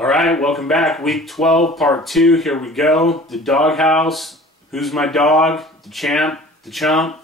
All right, welcome back. Week 12, part 2. Here we go. The doghouse. Who's my dog? The champ, the chump,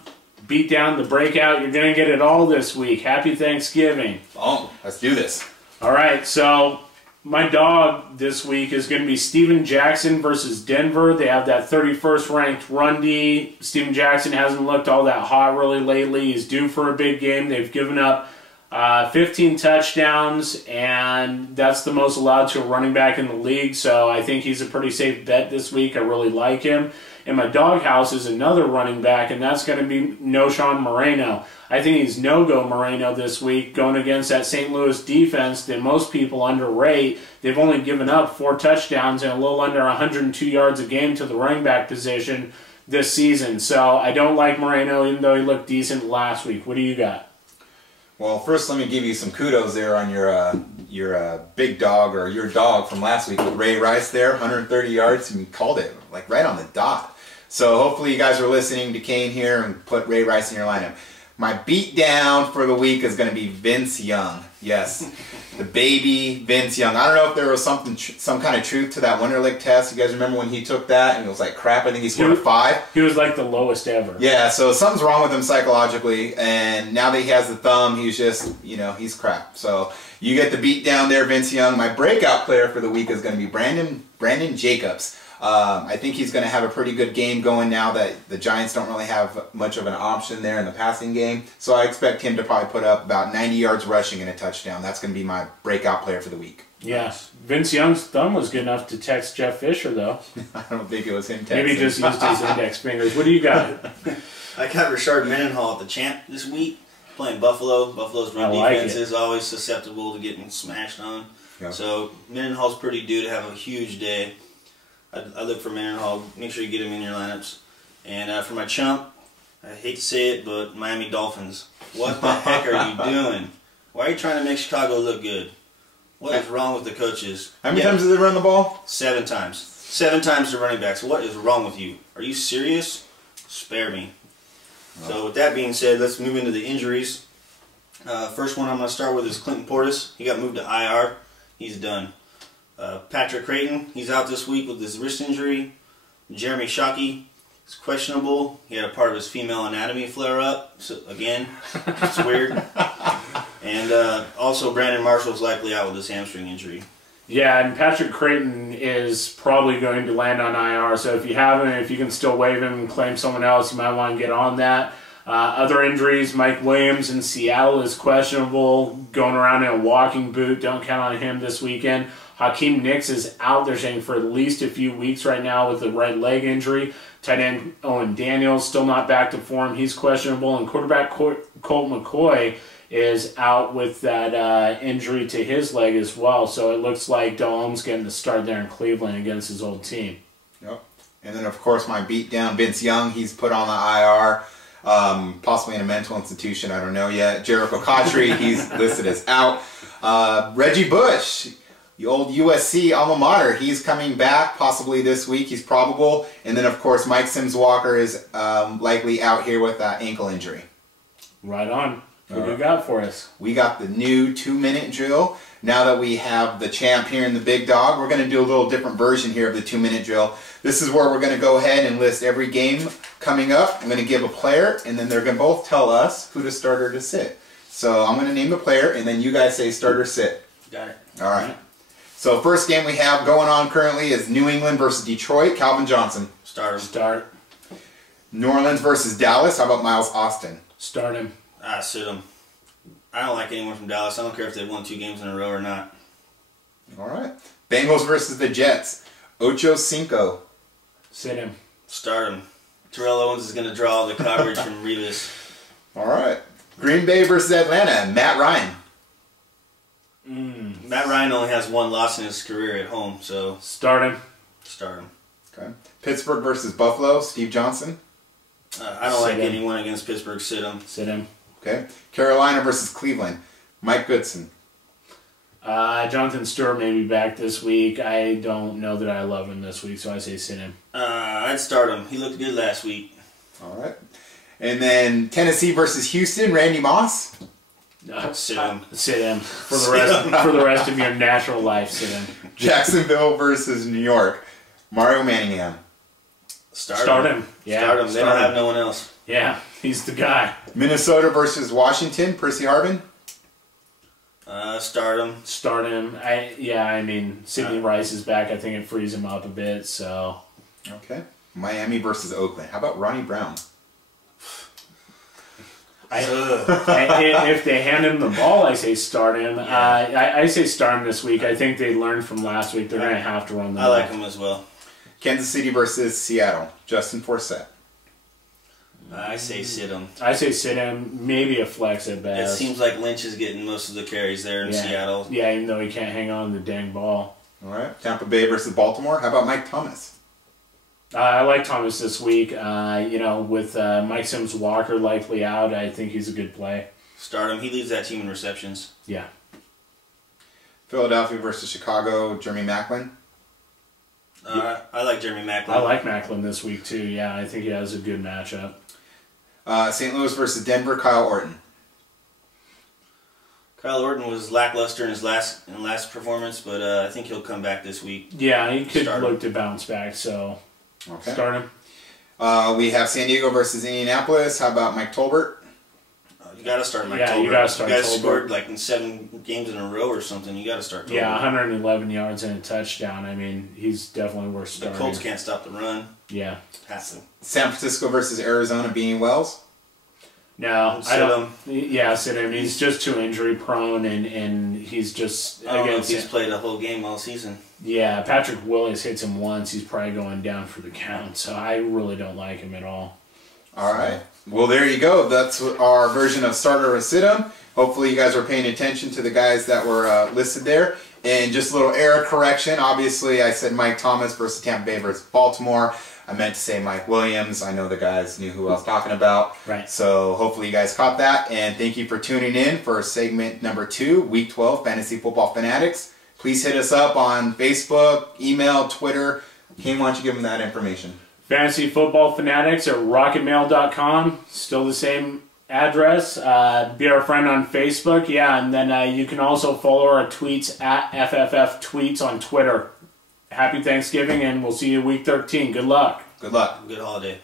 beatdown, the breakout. You're going to get it all this week. Happy Thanksgiving. Oh, let's do this. All right, so my dog this week is going to be Steven Jackson versus Denver. They have that 31st ranked run D. Steven Jackson hasn't looked all that hot really lately. He's due for a big game. They've given up 15 touchdowns, and that's the most allowed to a running back in the league, so I think he's a pretty safe bet this week. I really like him. And my doghouse is another running back, and that's going to be Knowshon Moreno. I think he's no-go Moreno this week, going against that St. Louis defense that most people underrate. They've only given up 4 touchdowns and a little under 102 yards a game to the running back position this season. So I don't like Moreno, even though he looked decent last week. What do you got? Well, first let me give you some kudos there on your big dog, or your dog from last week with Ray Rice there, 130 yards, and you called it like right on the dot. So hopefully you guys are listening to Caine here and put Ray Rice in your lineup. My beatdown for the week is going to be Vince Young. Yes, the baby Vince Young. I don't know if there was some kind of truth to that Wonderlic test. You guys remember when he took that and it was like crap? I think he scored a 5. He was like the lowest ever. Yeah, so something's wrong with him psychologically, and now that he has the thumb, he's just, you know, he's crap. So you get the beat down there, Vince Young. My breakout player for the week is going to be Brandon Jacobs. I think he's going to have a pretty good game going now that the Giants don't really have much of an option there in the passing game. So I expect him to probably put up about 90 yards rushing and a touchdown. That's going to be my breakout player for the week. Yes. Vince Young's thumb was good enough to text Jeff Fisher, though. I don't think it was him texting. Maybe he just used his index fingers. What do you got? I got Rashard Mendenhall at the champ this week, playing Buffalo. Buffalo's run defense is always susceptible to getting smashed on. Yep. So Mendenhall's pretty due to have a huge day. I look for Mendenhall. Make sure you get him in your lineups. And for my chump, I hate to say it, but Miami Dolphins. What the heck are you doing? Why are you trying to make Chicago look good? What is wrong with the coaches? How many times did they run the ball? 7 times. 7 times to running backs. What is wrong with you? Are you serious? Spare me. Oh. So with that being said, let's move into the injuries. First one I'm going to start with is Clinton Portis. He got moved to IR. He's done. Patrick Creighton, he's out this week with his wrist injury. Jeremy Shockey is questionable. He had a part of his female anatomy flare up. So again, it's weird. And also Brandon Marshall's likely out with his hamstring injury. Yeah, and Patrick Creighton is probably going to land on IR. So if you have him, if you can still waive him and claim someone else, you might want to get on that. Other injuries, Mike Williams in Seattle is questionable, going around in a walking boot. Don't count on him this weekend. Hakeem Nicks is out there saying for at least a few weeks right now with a right leg injury. Tight end Owen Daniels still not back to form. He's questionable. And quarterback Colt McCoy is out with that injury to his leg as well. So it looks like Dahl's getting the start there in Cleveland against his old team. Yep. And then, of course, my beatdown, Vince Young. He's put on the IR, possibly in a mental institution. I don't know yet. Jericho Cotchery, he's listed as out. Reggie Bush, the old USC alma mater, he's coming back possibly this week. He's probable. And then, of course, Mike Sims-Walker is likely out here with that ankle injury. Right on. What do you got for us? We got the new 2-minute drill. Now that we have the champ here in the big dog, we're going to do a little different version here of the 2-minute drill. This is where we're going to go ahead and list every game coming up. I'm going to give a player, and then they're going to both tell us who to start or to sit. So I'm going to name the player, and then you guys say start or sit. Got it. All right. So first game we have going on currently is New England versus Detroit. Calvin Johnson. Start him. Start. New Orleans versus Dallas. How about Miles Austin? Start him. Sit him. I don't like anyone from Dallas. I don't care if they've won 2 games in a row or not. All right. Bengals versus the Jets. Ocho Cinco. Sit him. Start him. Terrell Owens is going to draw the coverage from Revis. All right. Green Bay versus Atlanta. Matt Ryan. Matt Ryan only has 1 loss in his career at home, so... Start him. Start him. Okay. Pittsburgh versus Buffalo. Steve Johnson. I don't like anyone against Pittsburgh. Sit him. Sit him. Okay. Carolina versus Cleveland. Mike Goodson. Jonathan Stewart may be back this week. I don't know that I love him this week, so I say sit him. I'd start him. He looked good last week. All right. And then Tennessee versus Houston. Randy Moss. Sit him. Sit him for the rest of your natural life. Sit him. Jacksonville versus New York. Mario Manningham. Start him. Yeah. Start him. They don't have no one else. Yeah, he's the guy. Minnesota versus Washington. Percy Harvin. Start him. Start him. I mean, Sidney Rice is back. I think it frees him up a bit. So. Okay. Miami versus Oakland. How about Ronnie Brown? If they hand him the ball, I say start him. Yeah. I say start him this week. I think they learned from last week. They're going to have to run the ball. I like him as well. Kansas City versus Seattle. Justin Forsett. I say sit him. I say sit him. Maybe a flex at It best. seems like Lynch is getting most of the carries there in Seattle. Yeah, even though he can't hang on to the dang ball. All right. Tampa Bay versus Baltimore. How about Mike Thomas? I like Thomas this week. With Mike Sims-Walker likely out, I think he's a good play. Start him. He leads that team in receptions. Yeah. Philadelphia versus Chicago. Jeremy Maclin. I like Jeremy Maclin. I like Maclin this week too. Yeah, I think he has a good matchup. St. Louis versus Denver. Kyle Orton. Kyle Orton was lackluster in his last performance, but I think he'll come back this week. Yeah, he could look to bounce back. So Okay. start him. We have San Diego versus Indianapolis. How about Mike Tolbert? You got to start Mike Yeah, Tolbert. you gotta start You guys Tolbert. scored like in 7 games in a row or something. You got to start Tolbert. Yeah, 111 yards and a touchdown. I mean, he's definitely worth The starting. Colts can't stop the run. Yeah. Pass him. San Francisco versus Arizona. Beanie Wells. No, Sit I don't. Yeah, sit him. He's just too injury prone, and he's just I don't know if against. he's played a whole game all season. Yeah, Patrick Willis hits him once. He's probably going down for the count. So I really don't like him at all. All right. Well, there you go. That's our version of starter or sit 'em. Hopefully, you guys were paying attention to the guys that were listed there. And just a little error correction. Obviously, I said Mike Thomas versus Tampa Bay versus Baltimore. I meant to say Mike Williams. I know the guys knew who I was talking about. Right. So hopefully you guys caught that. And thank you for tuning in for segment number 2, Week 12, Fantasy Football Fanatics. Please hit us up on Facebook, email, Twitter. Caine, why don't you give them that information? Fantasy Football Fanatics at rocketmail.com. Still the same address. Be our friend on Facebook. Yeah, and then you can also follow our tweets at FFF Tweets on Twitter. Happy Thanksgiving, and we'll see you week 13. Good luck. Good luck. Good holiday.